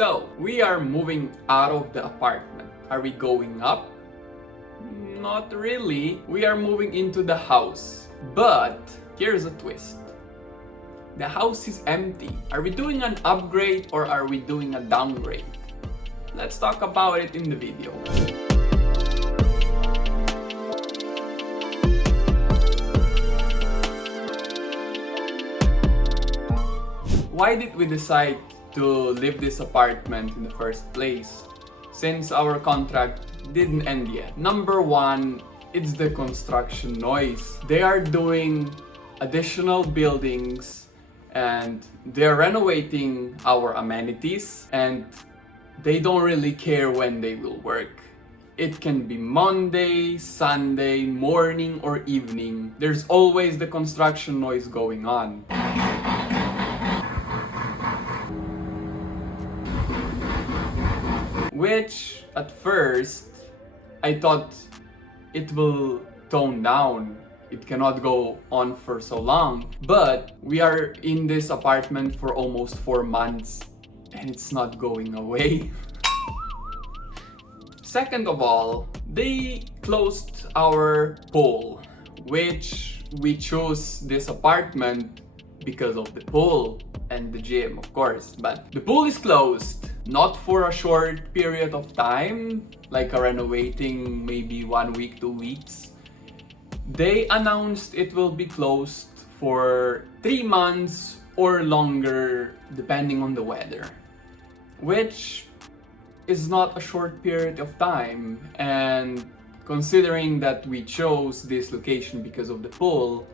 So, we are moving out of the apartment. Are we going up? Not really. We are moving into the house. But here's a twist. The house is empty. Are we doing an upgrade or are we doing a downgrade? Let's talk about it in the video. Why did we decide to leave this apartment in the first place, since our contract didn't end yet? Number one, it's the construction noise. They are doing additional buildings and they're renovating our amenities, and they don't really care when they will work. It can be Monday, Sunday, morning or evening. There's always the construction noise going on. Which, at first, I thought it will tone down. It cannot go on for so long. But we are in this apartment for almost 4 months and it's not going away. Second of all, they closed our pool, which we chose this apartment because of the pool and the gym, of course. But the pool is closed, not for a short period of time, like a renovating, maybe 1 week, 2 weeks. They announced it will be closed for 3 months or longer, depending on the weather, which is not a short period of time. And considering that we chose this location because of the pool,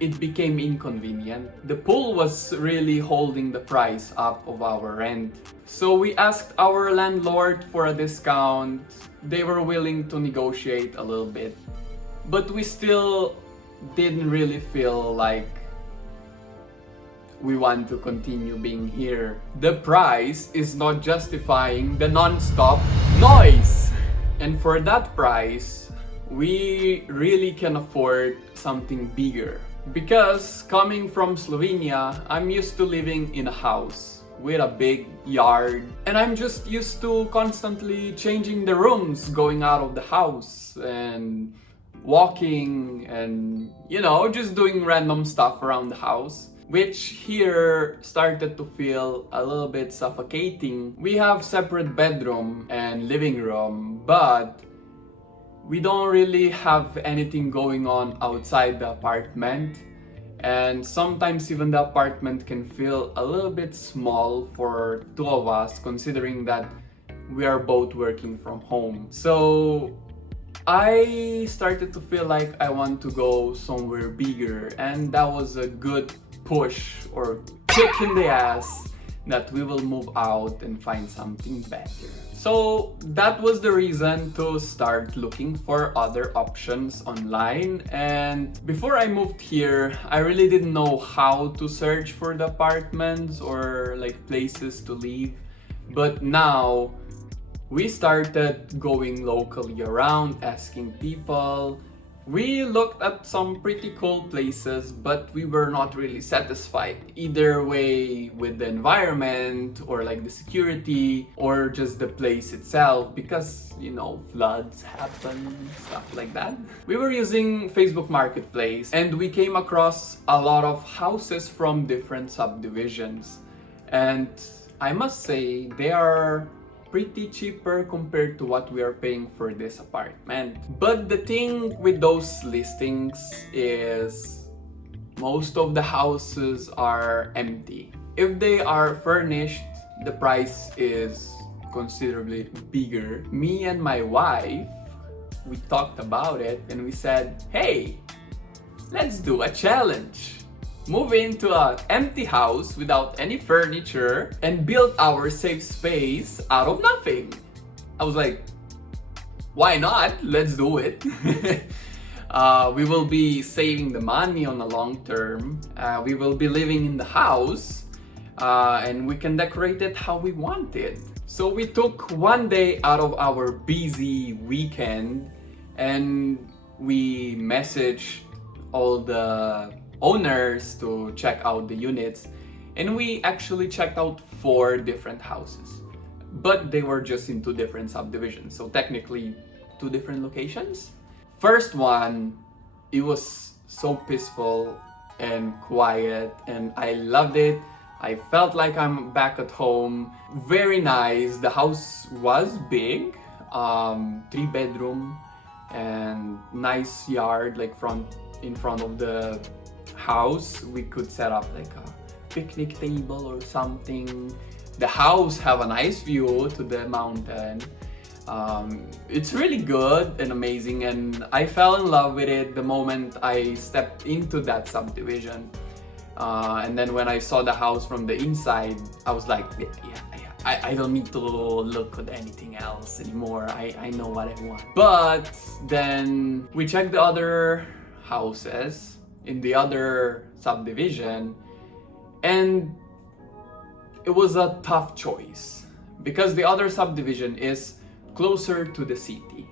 it became inconvenient. The pool was really holding the price up of our rent. So we asked our landlord for a discount. They were willing to negotiate a little bit, but we still didn't really feel like we want to continue being here. The price is not justifying the non-stop noise. And for that price, we really can afford something bigger. Because coming from Slovenia, I'm used to living in a house with a big yard, and I'm just used to constantly changing the rooms, going out of the house and walking and, just doing random stuff around the house, which here started to feel a little bit suffocating. We have separate bedroom and living room, but we don't really have anything going on outside the apartment, and sometimes even the apartment can feel a little bit small for two of us, considering that we are both working from home. So I started to feel like I want to go somewhere bigger, and that was a good push or kick in the ass that we will move out and find something better. So that was the reason to start looking for other options online. And before I moved here, I really didn't know how to search for the apartments or like places to live. But now we started going locally around, asking people. We looked at some pretty cool places, but we were not really satisfied either way with the environment or like the security or just the place itself, because floods happen, stuff like that. We were using Facebook Marketplace and we came across a lot of houses from different subdivisions, and I must say they are pretty cheaper compared to what we are paying for this apartment. But the thing with those listings is most of the houses are empty. If they are furnished, the price is considerably bigger. Me and my wife, we talked about it and we said, hey, let's do a challenge. Move into an empty house without any furniture and build our safe space out of nothing. I was like, why not? Let's do it. We will be saving the money on the long term. We will be living in the house and we can decorate it how we want it. So we took one day out of our busy weekend and we messaged all the owners to check out the units, and we actually checked out 4 different houses, but they were just in 2 different subdivisions, so technically 2 different locations. First one, it was so peaceful and quiet, and I loved it. I felt like I'm back at home. Very nice. The house was big, 3 bedroom and nice yard, like in front of the house. We could set up like a picnic table or something. The house have a nice view to the mountain. It's really good and amazing, and I fell in love with it the moment I stepped into that subdivision. And then when I saw the house from the inside, I was like, I don't need to look at anything else anymore. I know what I want. But then we checked the other houses in the other subdivision, and it was a tough choice because the other subdivision is closer to the city.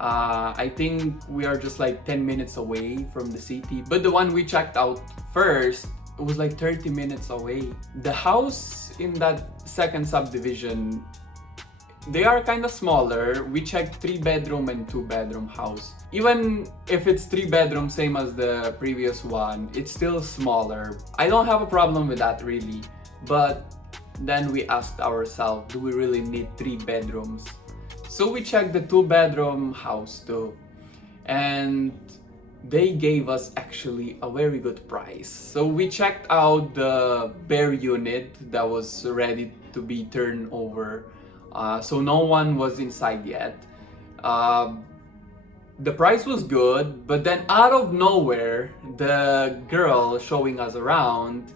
I think we are just like 10 minutes away from the city, but the one we checked out first, it was like 30 minutes away. The house in that second subdivision, they are kind of smaller. We checked 3 bedroom and 2 bedroom house. Even if it's 3 bedroom, same as the previous one, it's still smaller. I don't have a problem with that really, but then we asked ourselves, do we really need 3 bedrooms? So we checked the 2 bedroom house too, and they gave us actually a very good price. So we checked out the bare unit that was ready to be turned over. So no one was inside yet. The price was good, but then out of nowhere, the girl showing us around,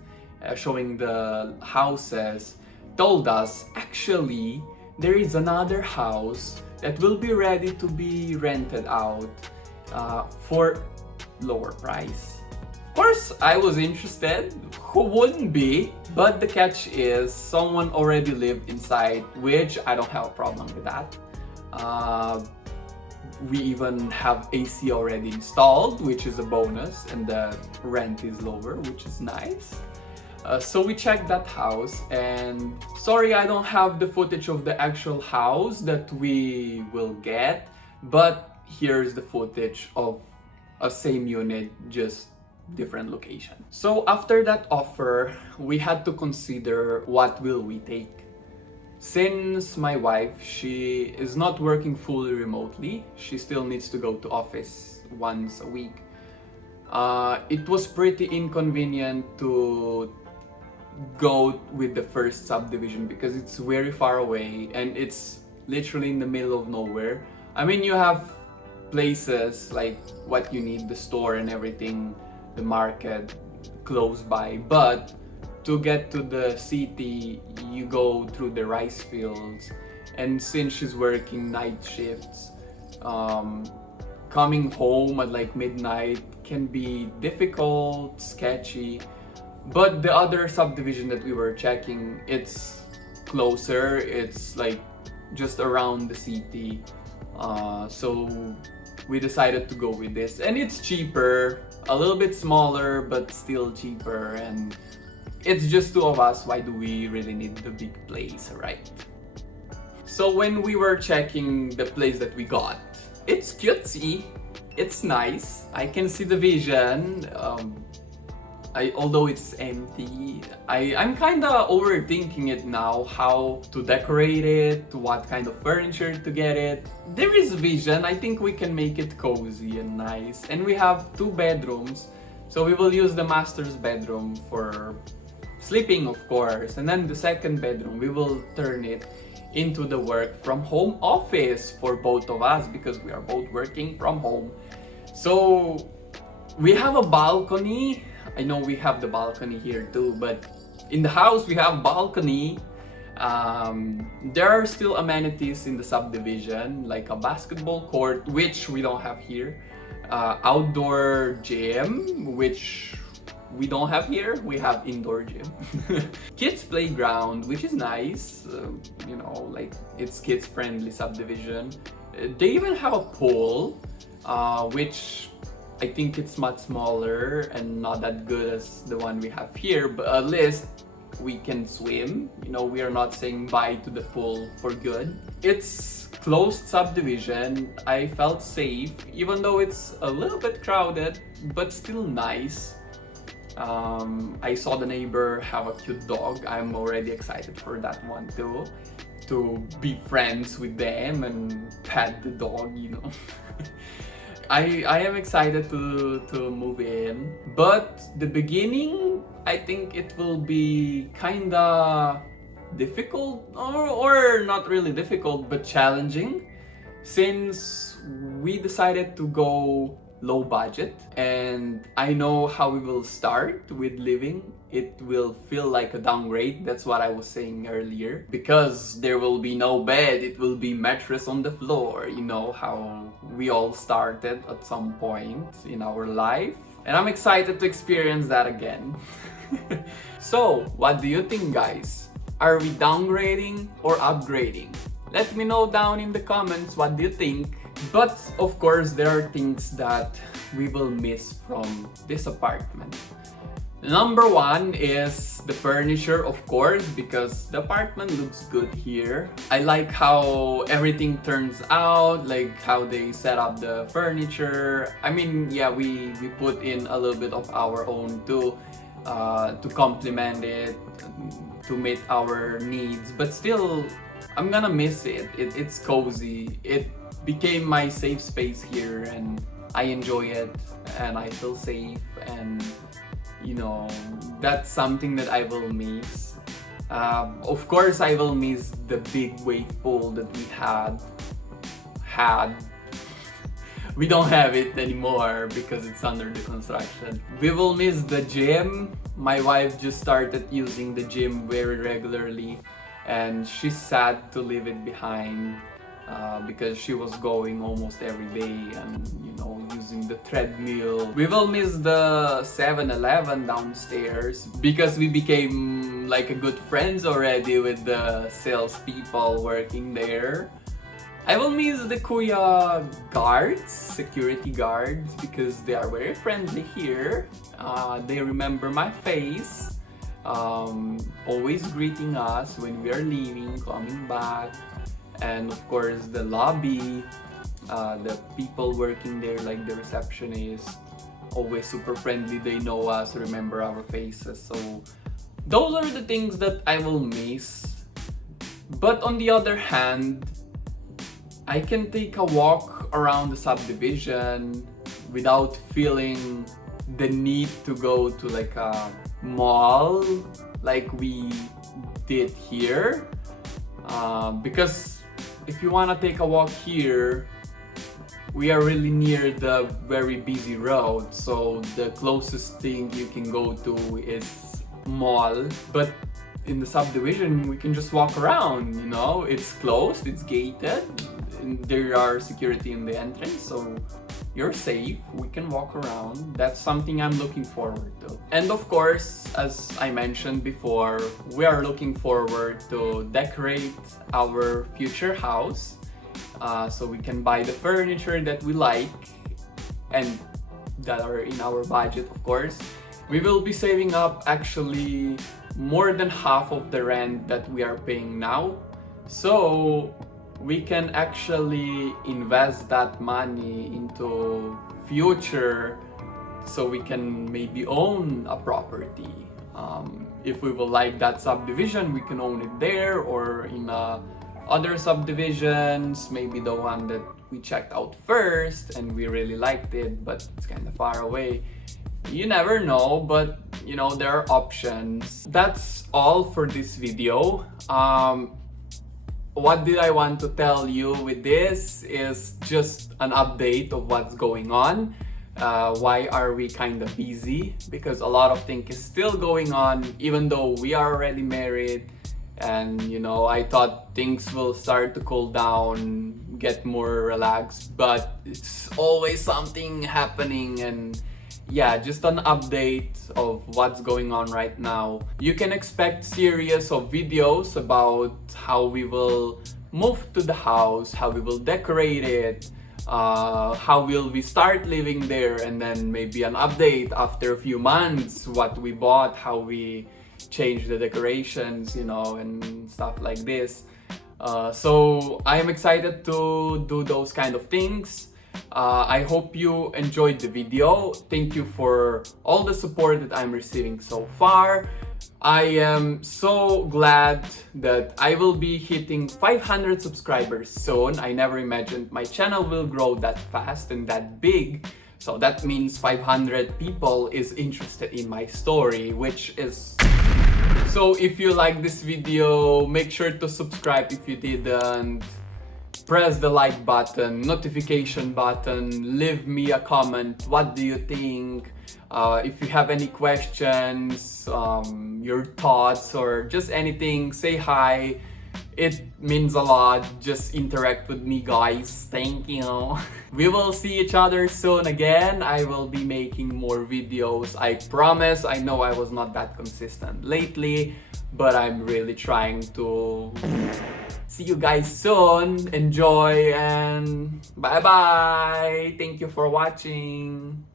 showing the houses, told us actually there is another house that will be ready to be rented out for lower price. Of course, I was interested. Who wouldn't be? But the catch is someone already lived inside, which I don't have a problem with that. We even have AC already installed, which is a bonus, and the rent is lower, which is nice. So we checked that house, and sorry I don't have the footage of the actual house that we will get, but here's the footage of a same unit, just different location. So after that offer, we had to consider what will we take. Since my wife, she is not working fully remotely, she still needs to go to office once a week. It was pretty inconvenient to go with the first subdivision because it's very far away and it's literally in the middle of nowhere. I mean, you have places like what you need, the store and everything, the market close by, but to get to the city, you go through the rice fields, and since she's working night shifts, coming home at like midnight can be difficult, sketchy. But the other subdivision that we were checking, it's closer, it's like just around the city, so we decided to go with this, and it's cheaper, a little bit smaller but still cheaper, and it's just 2 of us. Why do we really need the big place, right? So when we were checking the place that we got, it's cutesy, it's nice, I can see the vision. Although it's empty, I'm kinda overthinking it now, how to decorate it, what kind of furniture to get it. There is vision, I think we can make it cozy and nice. And we have 2 bedrooms, so we will use the master's bedroom for sleeping, of course. And then the second bedroom, we will turn it into the work from home office for both of us because we are both working from home. So we have a balcony. I know we have the balcony here too, but in the house we have balcony. There are still amenities in the subdivision, like a basketball court, which we don't have here, outdoor gym, which we don't have here. We have indoor gym. Kids playground, which is nice, you know, like it's kids friendly subdivision. They even have a pool, which I think it's much smaller and not that good as the one we have here, but at least we can swim. You know, we are not saying bye to the pool for good. It's closed subdivision. I felt safe, even though it's a little bit crowded, but still nice. I saw the neighbor have a cute dog. I'm already excited for that one too. To be friends with them and pet the dog, you know. I am excited to move in, but the beginning, I think it will be kinda difficult, or not really difficult, but challenging, since we decided to go low budget, and I know how we will start with living. It will feel like a downgrade. That's what I was saying earlier, because there will be no bed, it will be mattress on the floor. You know how we all started at some point in our life, and I'm excited to experience that again. So what do you think, guys? Are we downgrading or upgrading? Let me know down in the comments, what do you think? But of course, there are things that we will miss from this apartment. Number one is the furniture, of course, because the apartment looks good here. I like how everything turns out, like how they set up the furniture. I mean, yeah, we put in a little bit of our own too, to complement it, to meet our needs, but still, I'm gonna miss it. It's cozy. It became my safe space here, and I enjoy it, and I feel safe, and you know, that's something that I will miss. Of course, I will miss the big wave pool that we had. We don't have it anymore because it's under the construction. We will miss the gym. My wife just started using the gym very regularly, and she's sad to leave it behind, because she was going almost every day and, you know, using the treadmill. We will miss the 7-Eleven downstairs because we became like a good friends already with the salespeople working there. I will miss the Kuya guards, security guards, because they are very friendly here. They remember my face, always greeting us when we are leaving, coming back. And of course, the lobby, the people working there, like the receptionist, always super friendly. They know us, remember our faces. So those are the things that I will miss. But on the other hand, I can take a walk around the subdivision without feeling the need to go to like a mall like we did here, because if you want to take a walk here, we are really near the very busy road, so the closest thing you can go to is mall. But in the subdivision, we can just walk around, you know, it's closed, it's gated, and there are security in the entrance, so you're safe, we can walk around. That's something I'm looking forward to. And of course, as I mentioned before, we are looking forward to decorate our future house, so we can buy the furniture that we like and that are in our budget, of course. We will be saving up actually more than half of the rent that we are paying now, so we can actually invest that money into future, so we can maybe own a property. If we will like that subdivision, we can own it there, or in other subdivisions, maybe the one that we checked out first and we really liked it, but it's kind of far away. You never know, but you know, there are options. That's all for this video. What did I want to tell you with this is just an update of what's going on. Why are we kind of busy? Because a lot of things is still going on, even though we are already married. And you know, I thought things will start to cool down, get more relaxed, but it's always something happening. And yeah, just an update of what's going on right now. You can expect series of videos about how we will move to the house, how we will decorate it, how will we start living there, and then maybe an update after a few months, what we bought, how we change the decorations, you know, and stuff like this. So I am excited to do those kind of things. I hope you enjoyed the video. Thank you for all the support that I'm receiving so far. I am so glad that I will be hitting 500 subscribers soon. I never imagined my channel will grow that fast and that big. So that means 500 people is interested in my story, which is... So if you like this video, make sure to subscribe if you didn't. Press the like button, notification button, leave me a comment. What do you think? If you have any questions, your thoughts, or just anything, say hi. It means a lot. Just interact with me, guys. Thank you. We will see each other soon again. I will be making more videos. I promise. I know I was not that consistent lately, but I'm really trying to. See you guys soon. Enjoy and bye bye. Thank you for watching.